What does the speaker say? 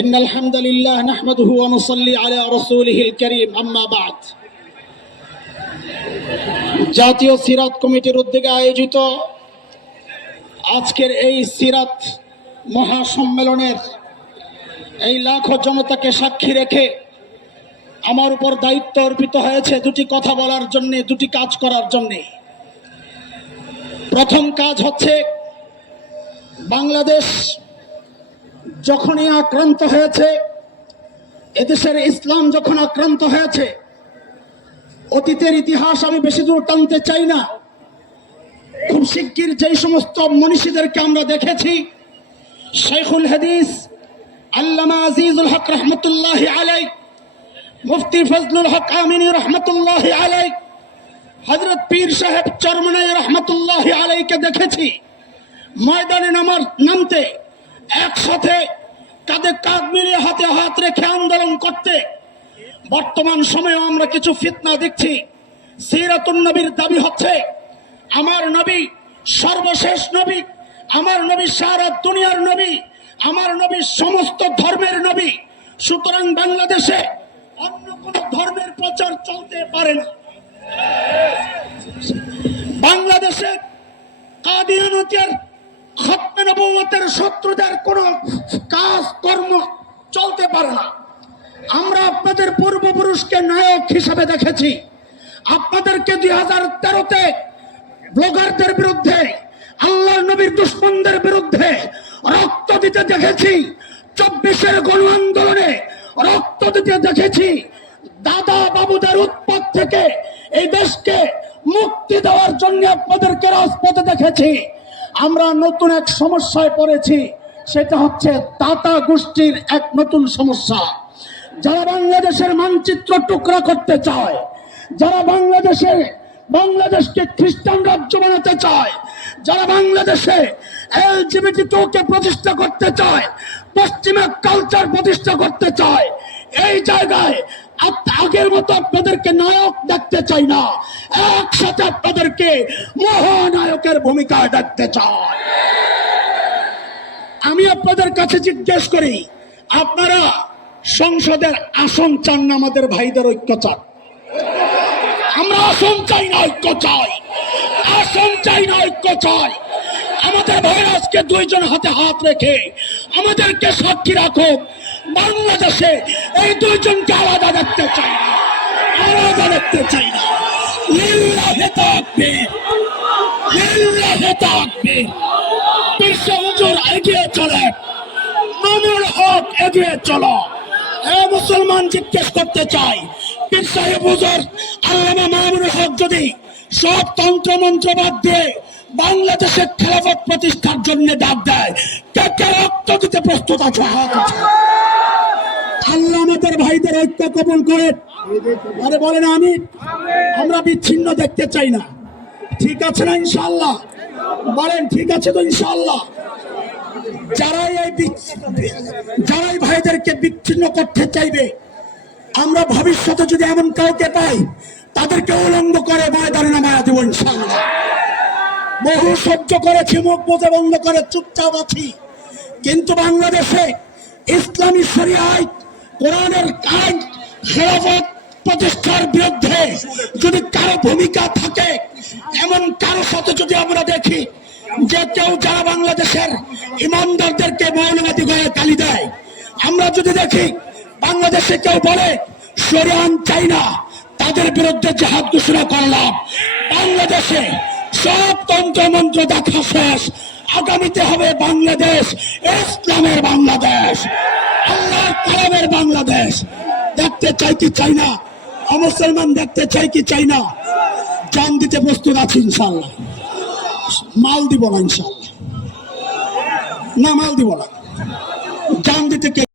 إن الحمد لله نحمده ونصلي على رسوله الكريم أما بعد জাতীয় সিরাত কমিটির উদ্যোগে আয়োজিত আজকের এই সিরাত মহাসম্মেলনের এই লাখো জনতাকে সাক্ষী রেখে আমার উপর দায়িত্ব অর্পিত হয়েছে দুটি কথা বলার জন্য, দুটি কাজ করার জন্য। প্রথম কাজ হচ্ছে, বাংলাদেশ যখনই আক্রান্ত হয়েছে, এদেশের ইসলাম যখন আক্রান্ত হয়েছে, অতীতের ইতিহাস আমি বেশি দূর টানতে চাই না। খুব শিগগির যেই সমস্ত মনীষীদেরকে আমরা দেখেছি, শেখুল হাদিস আল্লামা আজিজুল হক রহমতুল্লাহি আলাই, মুফতি ফজলুল হক আমিনী রহমতুল্লাহি আলাই, হযরত পীর সাহেব চরমনাই রহমতুল্লাহি আলাইকে দেখেছি ময়দানে নামতে, একসাথে কাঁধে কাঁধ মিলিয়ে হাতে হাত রেখে আন্দোলন করতে। বর্তমান সময়ে আমরা কিছু ফিতনা দেখছি। সিরাতুন নবীর দাবি হচ্ছে আমার নবী সর্বশেষ নবী, আমার নবী সারা দুনিয়ার নবী, আমার নবী সমস্ত ধর্মের নবী। সুতরাং বাংলাদেশে অন্য কোন ধর্মের প্রচার চলতে পারে না। বাংলাদেশে কাদিয়ানতের খতমে নবুয়তের শত্রুদের কোন কাজ কর্ম চলতে পারে না। আমরা আপনাদের পূর্বপুরুষকে নায়ক হিসাবে দেখেছি। আপনাদেরকে 2013-তে ব্লগারদের বিরুদ্ধে, আল্লাহর নবীর দুশমনদের বিরুদ্ধে রক্ত দিতে দেখেছি। 24-এর গণ আন্দোলনে রক্ত দিতে দেখেছি। দাদা বাবুদের উৎপাত থেকে এই দেশকে মুক্তি দেওয়ার জন্য আপনাদেরকে রাজপথে দেখেছি। আমরা নতুন এক সমস্যায় পড়েছি, সেটা হচ্ছে তাতা গোষ্ঠীর এক নতুন সমস্যা। যারা বাংলাদেশের মানচিত্র টুকরা করতে চায়, যারা বাংলাদেশকে খ্রিস্টান রাজ্য বানাতে চায়, যারা বাংলাদেশে এলজিবিটি2কে প্রতিষ্ঠা করতে চায়, পশ্চিমা কালচার প্রতিষ্ঠা করতে চায়, এই জায়গায় আগের মতো আপনাদেরকে নায়ক দেখতে চাই না, একসাথে আপনাদেরকে মহানায়কের ভূমিকায় দেখতে চাই। আমি আপনাদের কাছে জিজ্ঞেস করি, আপনারা সংসদের আসন চান না আমাদের ভাইদের ঐক্য চান? আমরা আসন চাই না, ঐক্য চাই। আসন চাই না, ঐক্য চাই। আমাদের ভাইরা আজকে দুইজন হাতে হাত রেখে আমাদেরকে সাক্ষী রাখো, বাংলাদেশে এই দুইজনকে আলাদা দেখতে চাই না, আলাদা দেখতে চাই না। লিল্লাহি তাকবীর, লিল্লাহি তাকবীর। পীর হুজুর এগিয়ে চলে, মামুনুল হক এগিয়ে চলো। মুসলমান জিজ্ঞেস করতে চাই, পীর সাহেব হুজুর আল্লামা মামুনুল হক যদি সব তন্ত্র মন্ত্র বাদ দিয়ে বাংলাদেশে খেলাফত প্রতিষ্ঠার জন্য ডাক দেয়, কে কে রক্ত দিতে প্রস্তুত আছে? আল্লাহ আমাদের ভাইদের ঐক্য কবুল করেন। আরে বলেন আমি, আমরা বিচ্ছিন্ন দেখতে চাই না। ঠিক আছে না ইনশাআল্লাহ? বলেন ঠিক আছে তো ইনশাআল্লাহ? যারাই ভাইদেরকে বিচ্ছিন্ন করতে চাইবে, আমরা ভবিষ্যতে যদি এমন কাউকে পাই, তাদেরকে উলঙ্গ করে ময়দানে নামায়া দেব ইনশাআল্লাহ। বহু সহ্য করেছি, মুখ বুজে বন্ধ করে চুপচাপ আছি, কিন্তু বাংলাদেশে ইসলামী শরিয়াত, কোরআনের আইন, খেলাফত প্রতিষ্ঠার বিরুদ্ধে যদি কারো ভূমিকা থাকে, এমন কারো সাথে যদি আমরা দেখি যে কেউ যারা বাংলাদেশের ইমানদারদেরকে মৌলবাদী গায়ে গালি দেয়, আমরা যদি দেখি বাংলাদেশে কেউ বলে শরিয়াত চাই না, তাদের বিরুদ্ধে জিহাদ ঘোষণা করলাম। বাংলাদেশে সব তন্ত্র মন্ত্র দেখা শেষ। আগামীতে হবে বাংলাদেশ ইসলামের বাংলাদেশ, আল্লাহর কালামের বাংলাদেশ। দেখতে চাই কি চাই না? মুসলমান দেখতে চাই কি চাই না? জান দিতে প্রস্তুত আছি ইনশাআল্লাহ। মাল দিব না ইনশাআল্লাহ, না মাল দিব না, জান দিতে